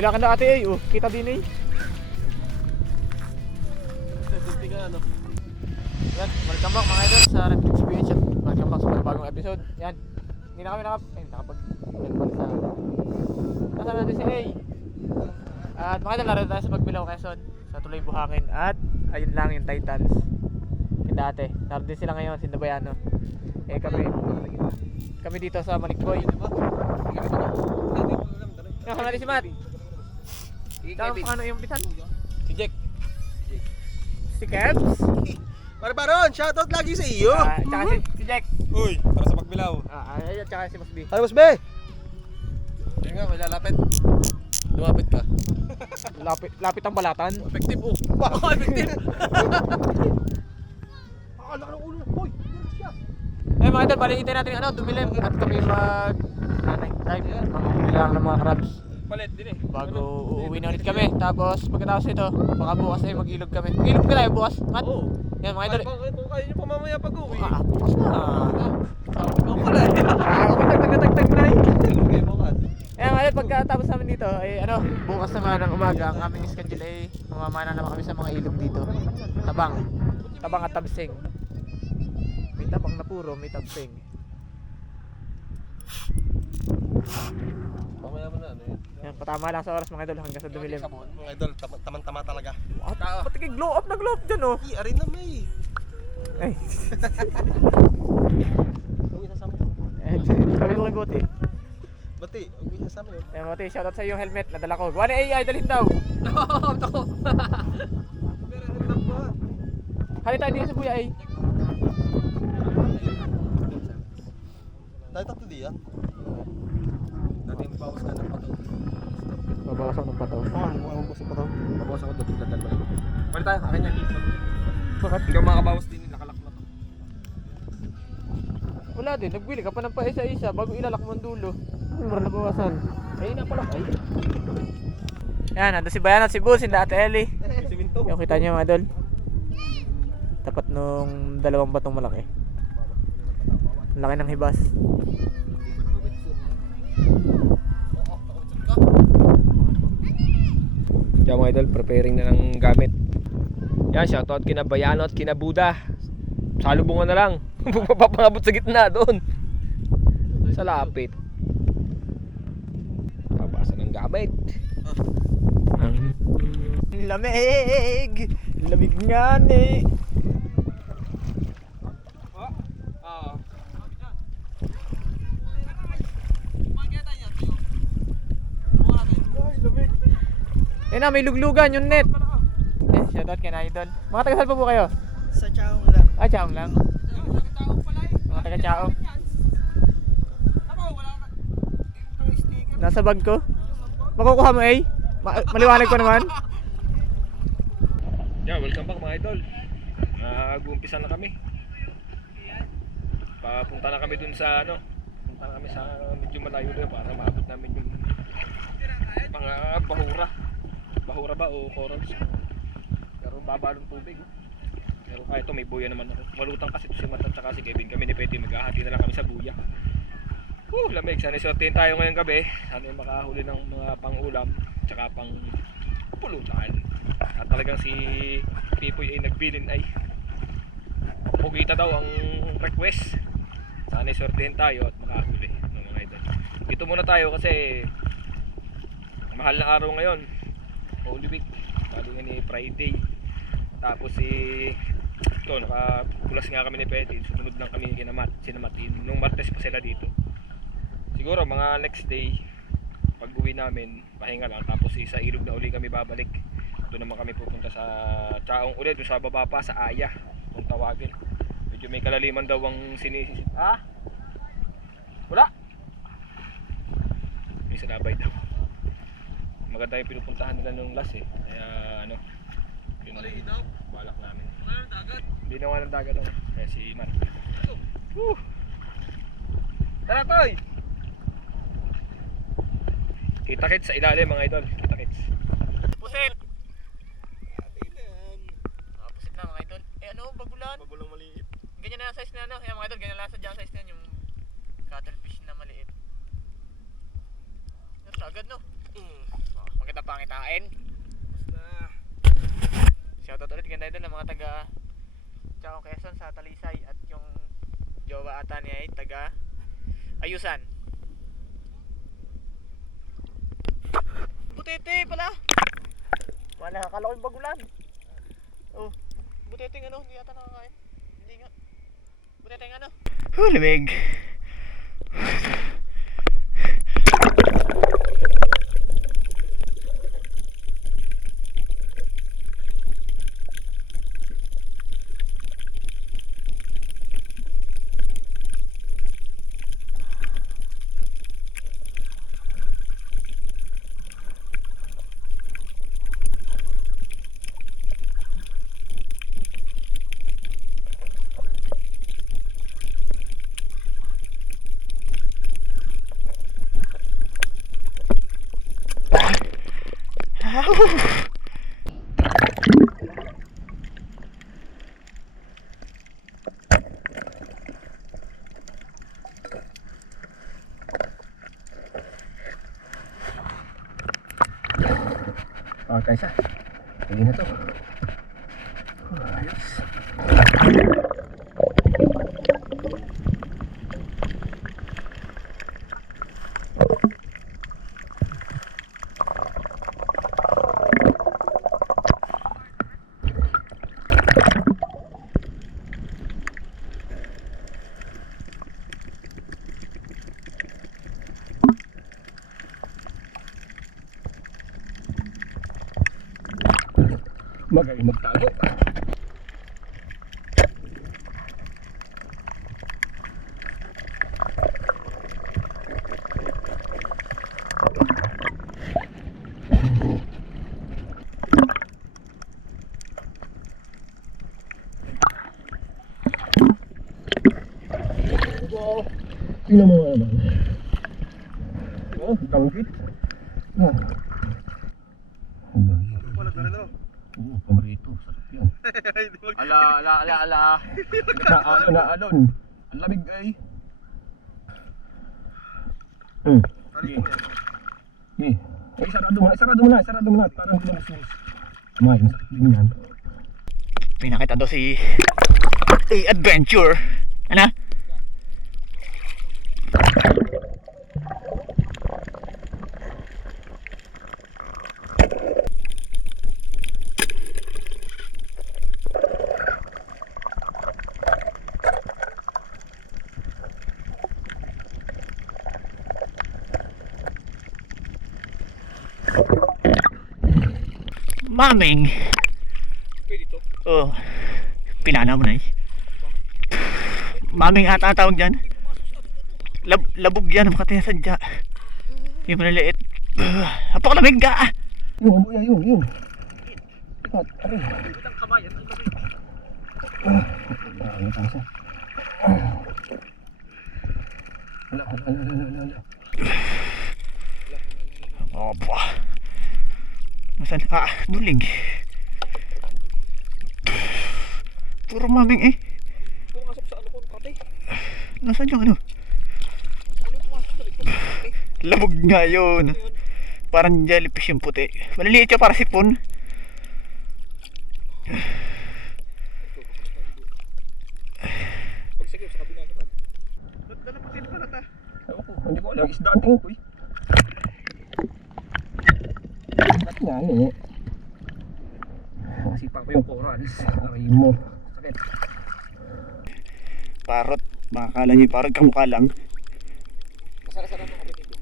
Kailangan na ate ay, oh, kita din eh. Yan, welcome back mga idol sa Red Experience at welcome back sa bagong episode. Yan, hindi na kami nakapag-nagpal sa kasama natin si A. At mga idol, naroon tayo sa Magbilaw, Quezon sa Tuloy Buhangin. At ayun lang yung Titans yung dati, naroon din sila ngayon, Sindabayano. Eh kami dito sa Malikboy. Yung kamali si Matt. Ano yung bitan? Si Jack. Si Kebs. Barbaron, shoutout lagi sa iyo. Tsaka si Jack. Uy, para sa Magbilaw. Ayun, tsaka si Mas B. Para Mas B. Kaya nga, may lalapit. Lumapit ka. Lapit ang balatan. Effective oh. Baka effective. Akala ka ng ulo. Hoy, meron siya. Mga idol, balikin natin dumilim at kami night time. Manguhuli lang ng mga crabs. Palit din eh. Bago uuwi na ulit kami. Tapos pagkatapos ito, baka bukas ay mag-ilog kami. Mag-ilog ka tayo bukas, Matt? Oo. Yan mga idol. Kung kayo nyo pa mamaya pag-uwi. Bukas na. Ikaw pala eh. Tagtag na eh. Okay, bukas. Mga idol, pagkatapos namin dito ay bukas naman ng umaga. Ang aming schedule ay mamamana naman kami sa mga ilog dito. Tabang at tabsing. May tabang na puro, may tabsing. Mamaya mo na ano yun. Yan, patama lang sa oras mga idol hanggang sa dumilim. Mga idol, tamang-tama talaga. Pati kay glow up na glow up dyan oh. Arin na may. Ay. Huwag isasama. Sabi ko kay Bote. Bati, huwag isasama yun. Eh Bote, shoutout sa yung helmet nadala ko. Wala ay dalhin daw. Ako. Pero hirap ko ha. Hali tayo dito sa kuya ay. Dahil tatlo diyan. Dati yung bawas na ng pato. Babawasan ng pato. Huwag ko si Pato. Bawas ako doon, dadal ba yun? Pwede tayo, akin yan. Bakit? Ikaw makabawas din, nakalak na to. Wala din, nagbili ka pa ng pa-isa-isa bago ilalak mo ang dulo. Ano mo nabawasan? Ay na pala ay. Yan, nandun si Bayan at si Bull, si Ate Ellie. Siminto. Yung kita niyo mga idol. Tapat nung dalawang batong malaki. Ang laki ng hibas. Kaya mga idol, preparing na ng gamit. Yan, shoutout kina Bayano at kina Buda. Salubungan na lang. Papapangabot sa gitna doon. Sa lapit. Pabasa ng gamit. Lamig! Lamig nga ni. Ayun na, may luglugan yung net. Eh, shoutout kay na idol. Mga taga saan po kayo? Sa Chaong lang. Ah, Chaong lang. Mga taga Chaong. Nasa bag ko. Makukuha mo eh. Maliwanag ko naman. Yeah, welcome back mga idol. Nag-uumpisa na kami. Papunta na kami dun sa ano. Punta na kami sa medyo malayo doon para maabot namin yung mga bahura. Bahura ba o corals? Pero baba ng tubig. Pero ito may buya naman ako. Malutang kasi ito si Matt at saka si Kevin. Kami ni Petty maghahati na lang kami sa buya. Lamig. Sana isortein tayo ngayong gabi. Sana yung makahuli ng mga pang-ulam tsaka pang pulutan. At talagang si Pipoy ay nagbilin ay pugita daw ang request. Sana isortein tayo at makahuli ng mga idol. Dito muna tayo kasi mahal na araw ngayon. Holy Week. Lalo nga ni Friday. Tapos ito, nakapulas nga kami ni Petty. Sumunod lang kami sinamatin. Nung Martes pa sila dito. Siguro mga next day pag uwi namin, pahinga lang. Tapos sa ilog na uli kami babalik. Doon naman kami pupunta sa Chaong ulit. Doon sa baba pa, sa Aya kung tawagin. Medyo may kalaliman daw ang sinisit. Ah? Wala? May sinabay daw. Maganda yung pinupuntahan nila nung last eh. Kaya ano, yun balak namin. Hindi na nga ng dagat daw. Kaya si Matt. Tara Toy! Kita kits sa ilalim mga idol. Kita kits. Pusit! Pusit na mga idol. Eh ano, bagulan? Bagulang maliit. Ganyan na yung size na ano. Yan mga idol, ganyan lang sa dyan size na yan. Yung cuttlefish na maliit. Pero agad no? Maganda pangitain. Basta. Shoutout ulit ganda idol ng mga taga Chaong Quezon sa Talisay. At yung jowa ata niya ay taga Ayusan. Butete pala. Wala, akala ko yung bagulan. Oh, butete ano, hindi yata nakakain. Hindi nga. Butete ano? Lamig. Okay sa. Sige na to. Ayos. Magaling magtago. Wow, tingnan mo naman. Oh, tangkit. Ah. Wala na rin ako. Oo, pamarito. Sarap yan. Ala. Naalon. Ang lamig ay. Talipong yan. Eh, sarado mo na. Parang hindi mo sumus. May, masakit din yan. May nakita daw si Adventure. Ano? Maming. Pwede to. Oh. Pinana mo na eh. Maming ata ang tawag dyan. Labog yan, makataya sadya. Yung maliliit. Napakalamig ka. Yung, buya, yung. At, aray. Ang kamay, ang kamay. Ano pa siya? Wala. Opo. Masan? Dulig. Puro maming eh. Pumasok sa ano ko, kate. Nasaan yung ano? Ano pumasok sa likod, kate? Labog nga yun. Parang jellyfish yung puti. Maliliit siya para sipon. Pagsagip sa kabila naman. Dala pa din pala ta. Hindi ko alam, isda ang tingin ko eh. Ba't nga eh? Sipa ko yung coral. Aray mo. Sakit. Parot. Makakala niyo parang kamukha lang. Masarap na kami dito.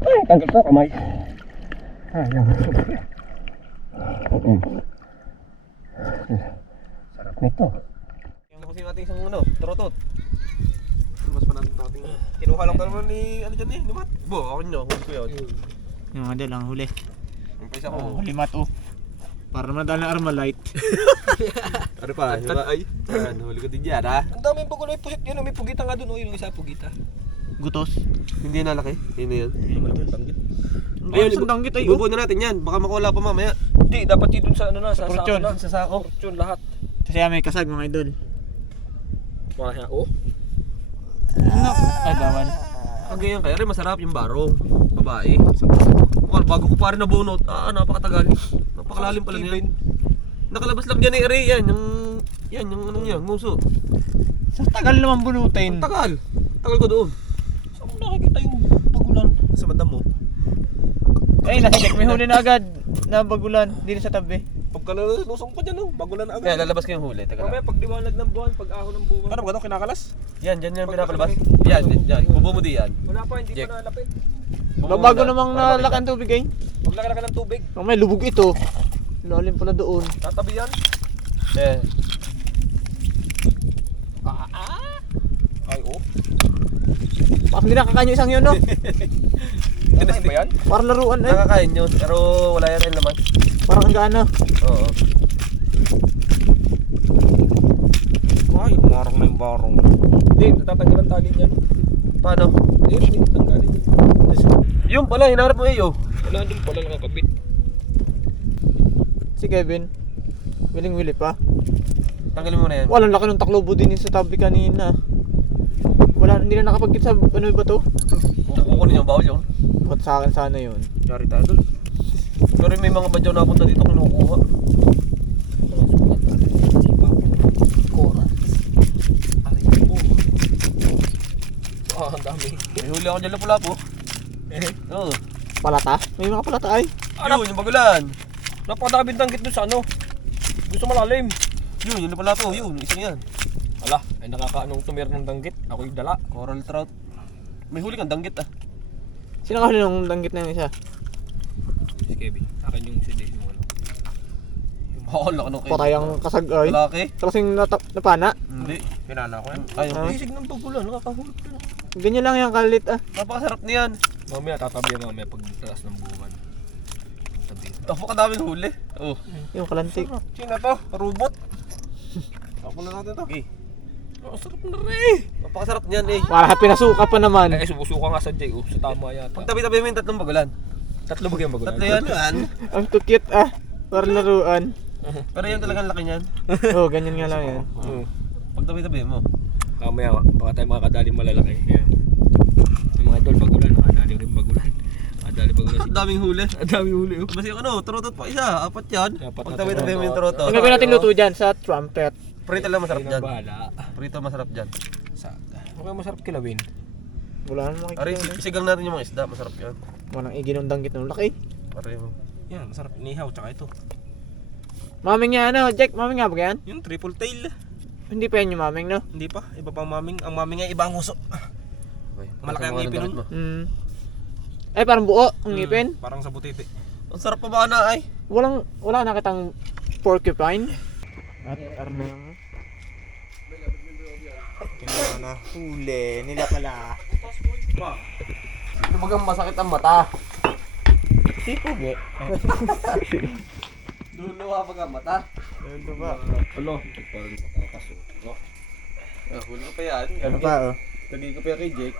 Ay, tanggal ko kamay. Ayan. Sarap nito. Yung kasi natin isang ano, trotot. Mas pa natin ating kinuha lang naman ni ano dyan eh, lumat. Bo, ako nyo, huli ko yun. Yung mga lang huli. Ang paisa ko. Limat oh. Para naman dahil na Armalite. Ano pa, diba? Ay, huli ko din yan ha. Ang daming bago na yung pusit yun, may pugita nga dun, yung isa pugita. Gutos. Hindi na laki, yun na yan. Tanggit. Ayun, sa danggit ay Ibubuo na natin yan, baka makuha pa mamaya. Hindi, dapat yun dun sa ano na, sa sako Fortune. na. Sa sako. Fortune lahat. Kasi may kasag mga idol. Mga oh. Ay, gawan. Ang ganyan kaya rin masarap yung barong. Babae. Well, bago ko pa rin nabunot, napakatagal. Napakalalim pala niyan. Nakalabas lang dyan eh, Ray. Yan, yung anong yan, nguso. Sa tagal naman bunutin. Ang tagal. Tagal ko doon. Saan mo nakikita yung pagulan? Sa madam mo. Ay, nasidek. May huli na agad. Na bagulan. Dito sa tabi. Pagka lusong pa dyan, bagulan na agad. Kaya lalabas ko yung huli. Mamaya pag liwanag ng buwan, pag ahon ng buwan. Ano ba ito, kinakalas? Yan yung pinapalabas. Yan. Bubo mo di yan. Wala pa, hindi pa nalapit. Bago namang nalaki ang tubig eh. Pag laki ng tubig, May lubog ito. Lalim pala doon. tatabi yan. Ay, oh. Bakit hindi nakakain yung isang yun, no? Tinasin ba yan? Parang laruan eh. Nakakain yun, pero wala yan rin naman. Parang ang gaano. Oo. Ay, umarang na yung barong. Hindi, natatanggal ang tali niyan. Paano? Hindi, tanggalin yun. Yung pala, hinaharap mo eh, oh. Wala din pala nakakabit. Si Kevin. Wiling-wili pa. Tanggalin mo na yan. Walang laki ng taklobo din yung sa tabi kanina. Hindi na nakapagkit sa ano ba to? Kukunin yung bawal yun. Ba't sa akin sana yun? Yari tayo dun. Pero may mga badyaw na punta dito kinukuha. Aray po. Ang dami. May huli ako dyan lapu-lapu. Oo. Palata? May mga palata ay. Yun, yung bagulan. Napakadaming tanggit dun sa ano. Gusto malalim. Yun, yung lapu-lapu. Yun, isang yan. Ala, ay nakakaanong tumir ng danggit. Ako yung dala. Coral trout. May huli kang danggit ah. Sino kahuli ng danggit na yung isa? Si Kevin. Akin yung si Dave yung ano. Yung mahal na kanong Patay ang kasag ay. Lalaki? Kasing napana. Hindi. Pinana ko yan. Ayaw. Ah. Isig ng bagulan. Nakakahulog ka na. Ganyan lang yung kalit ah. Napakasarap niyan. Mamaya tatabi yan mamaya pag taas ng buwan. Tabi. Napakadaming huli. Oh. Yung kalantik. Sino to? Robot. Ako na natin to. Okay. Oh, sarap na rin. Napakasarap niyan eh. Para pinasuka pa naman. Ay, subusuka nga sa Jay. Oh, sa tama yata. Pag tabi-tabi mo yung tatlong bagulan. Tatlo ba yung bagulan? Tatlo yan. Ang cute ah. Para laruan. Pero yan talagang laki niyan. Oh, ganyan nga lang yan. Pag tabi-tabi mo. Mamaya, baka tayo makakadali malalaki. Kaya, yung mga idol, bagulan, makadali rin bagulan. Makadali bagulan. Ang daming huli. Ang dami huli. Kasi ano, trotot pa isa. Apat yan. Apat Pag na tabi-tabi mo yung Ang trotot. gagawin natin luto dyan sa trumpet. Prito lang masarap dyan. Bahala. Prito masarap dyan. Okay, masarap kilawin. Wala naman Ari, makikita. isigang natin yung mga isda. Masarap yan. Walang iginong danggit ng laki. Pareho. Yan, masarap inihaw, tsaka ito. Maming nga ano, Jack, maming nga ba yan? Yung triple tail. Hindi pa yan yung maming, no? Hindi pa, iba pang maming. Ang maming ay iba ang huso. Okay. Malaki ang Mga ngipin damit nun. mo. Eh, parang buo ang ngipin. Parang sa butiti. Ang sarap pa ba na ay? Wala nakitang porcupine. At Arnang. Na huli nila pala. Tumagang masakit ang mata. Sipugi. Luluwa pag ang mata. Ano ba? Ano? Parang nakakaso. Huli ko pa yan. Ano pa, oh? Lagi ko pa yan kay Jake.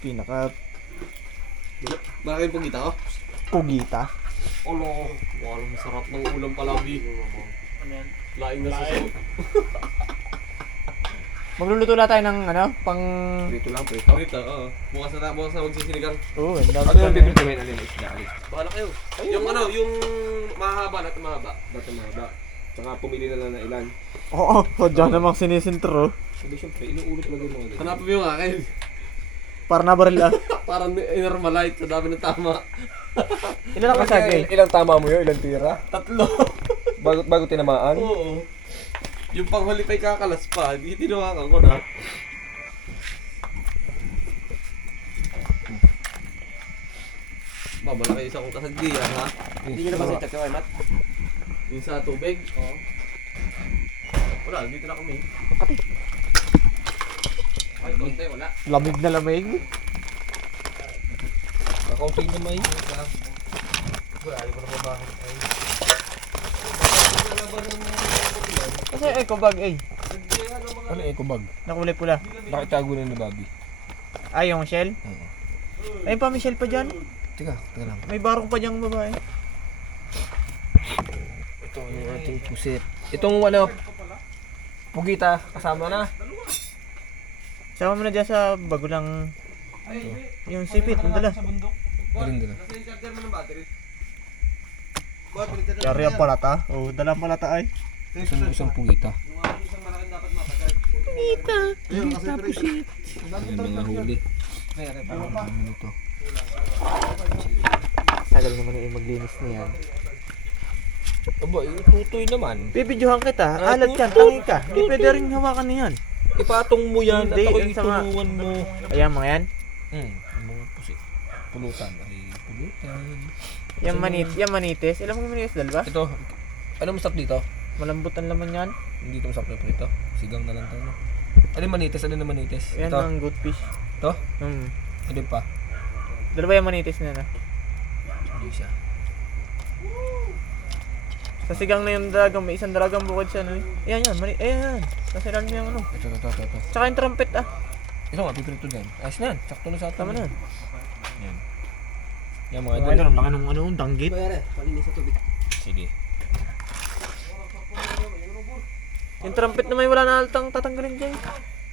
Pinaka Malaki yung pagkita ko? pugita. Olo, walang sarap ng ulam palagi. Laing na suso. Magluluto na tayo ng ano, pang... Prito lang, prito. Prito, oo. Bukas na magsisinigang. Oo, ang dami Ano yung pa na bibig gawin? Ano yung isda? Bahala kayo. Yung ano, yung mahaba, lahat ng mahaba. Lahat ng mahaba. Tsaka pumili na lang na ilan. Oo, dyan namang sinisintro. Sabi siyempre, inuulo talaga yung mga ganyan. Hanapin mo yung akin. Para nabaril ah. Parang inormalite sa dami ng tama. Ilan ang kasagay? Ilang tama mo yun? Ilang tira? 3. Bago tinamaan? Oo. Yung panghuli pa'y kakalas pa. Hindi tinawakan ko na. Ba, malaki isa kong kasagdiyan ha. Hindi nyo na ba sa chat kaway, Matt? Yung sa tubig. Oo. Wala, dito na kami. Ay, konti, wala. Lamig na lamig. Kakaunti na may. Wala, ayaw ko na babakit. Kasi eco bag eh. Ano eco bag? Nakulay pula. Bakit tago na ni Bobby? Ay, yung shell? Ayun pa, may shell pa dyan. Teka lang. May barong pa dyan babae. Ito yung ating pusit. Itong ano, pugita, kasama na. Sama mo na dyan sa bago lang. Yung sipit, ang dala. Alin dala? Yari ang palata. Oo, dala ang palata ay. Isang pugita. Pugita. Pugita, pusit. Yan mga huli. Ano ito? Tagal naman yung maglinis niyan. Aba, tutoy naman. Bibidyohan kita. Ay, Alat yan, tangi ka. Hindi pwede rin hawakan niyan. Ipatong mo yan Hindi, at ako yung sama- itulungan mo. Ayan mga yan. Yung mga pusit. Pulutan. Ay, pulutan. Yan manitis. Ilan mo manitis, dalawa? Ito, ano masarap dito? Malambot ang laman yan. Hindi ito masarap na prito. Sigang na lang tayo. No? Ano yung manitis? Ano yung manitis? Yan Ito? ang good fish. Ito? Hmm. Ano pa? Dalawa yung manitis na na. Hindi siya. Sa sigang na yung dragang, may isang dragang bukod siya. No? Ayan yan, ayan. Nasa ilalim yung ano. Ito. Tsaka yung trumpet ah. Ito nga, piprito dyan. Ayos na yan. Sakto na sa atin. Tama na. Yan. Yan mga Ay, idol. ang laki ng ano, danggit. Palinis sa tubig. Sige. Yung trumpet na may wala na altang tatanggalin dyan.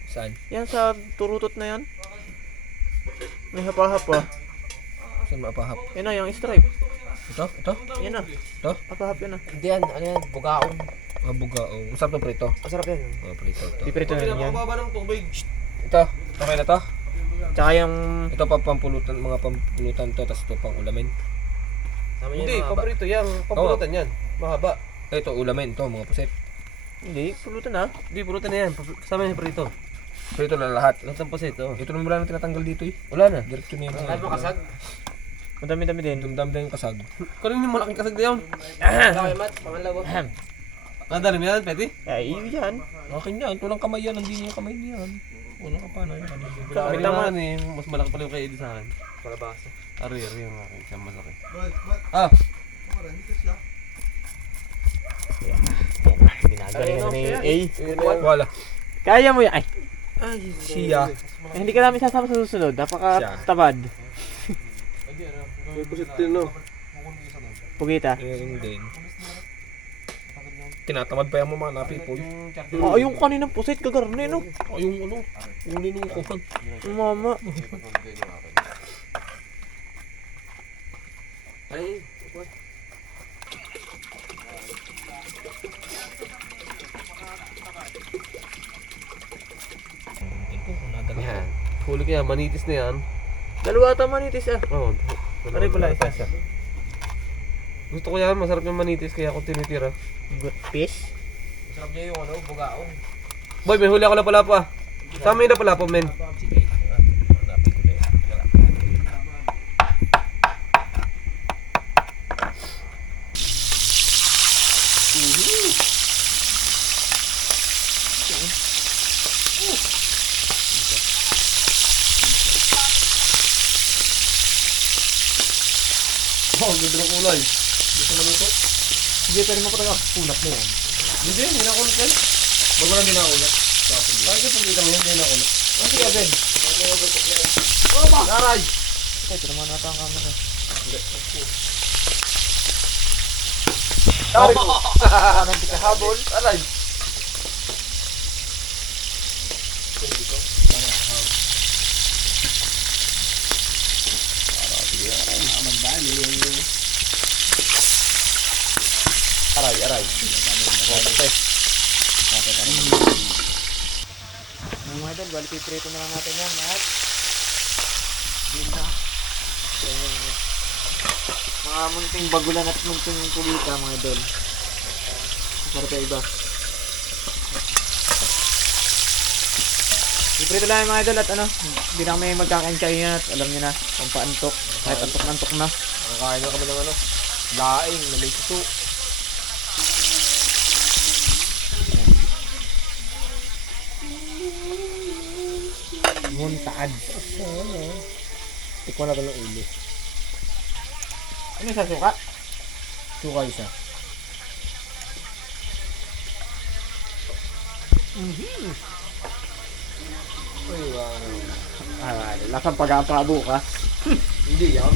Saan? Yan sa turutot na yan. May hapa-hapa. Saan maapahap? Yan na, yung stripe. Ito? Yan na. Ito? Hapa-hap yan na. Hindi yan, ano yan, bugaong. Bugaong. Masarap na prito. Masarap yan. Prito ito. Piprito na rin yan. Pinapababa ng tubig. Ito. Okay na to? Tsaka yung... Ito pa pampulutan, mga pampulutan to, tapos ito pang ulamin. Sama niya Hindi, yung mahaba. paborito yan. Papulutan yan. Mahaba. Ito ulamin, ito mga puset. Hindi, pulutan na. Hindi, pulutan na yan. Kasama yung prito. Prito na lahat. Lahat ng pasit, oh. Ito naman wala na tinatanggal dito eh. Wala na. Diretso na yun. Ay, makasag. Madami-dami din. Dumdam na yung kasag. Karoon yung malaking kasag na yun. Okay, Matt, pangalawa. Nadali mo yan, Peti? Ay, yan. Akin yan, tulang kamay yan, hindi niya kamay niyan. Wala ka pa na yan. Sabi tama. naman eh, mas malaki pala yung kay Eddie sa akin. Palabasa. Ari yung akin, siya malaki. Ginagaling na ni A. Wala. Kaya mo yan. Ay, Siya. hindi ka namin sasama sa susunod. Napaka-tabad. May pusit din, no? Pugita. Yung din. Tinatamad pa yung mga napipoy. Oh, yung kaninang pusit, kagarne, no? Ay, yung ano, yung linukuhan. Mama. Ay, Yan. Huli ko yan, manitis na yan. Dalawa ata manitis ah. Oo. Aray pala, isa. Gusto ko yan, masarap yung manitis kaya ako tinitira. Good fish. Masarap niya yung bugaong. Boy, may huli ako lapu-lapu ah. Sa amin na lapu-lapu, men. Oh, ang ganda ng kulay. Gusto mo nito? Sige, pero mo talaga kunat na yan. Hindi, hindi na kunot yan. Bago lang ginakunat. Bakit yung pagkita mo yan, hindi na kunot? Ano sige, Ben? Aray! Ito naman ata ang camera. Aray ko! Anong di ka habol? Aray! Aray, aray. Mga idol, bali piprito na lang natin yan at din na. Mga munting bagulan at munting kulita mga idol. Sarap yung iba. Piprito lang yung mga idol at ano, hindi na kami magkakain-kain at alam nyo na, pampaantok. Kahit antok-antok na. Nakakain na kami ng ano, laing na may suso. Muntad. Tikman natin ng ulo. Ano yung sa suka? Suka isa. Uy, wow. Lasang pag-aapa bukas. Hindi yan.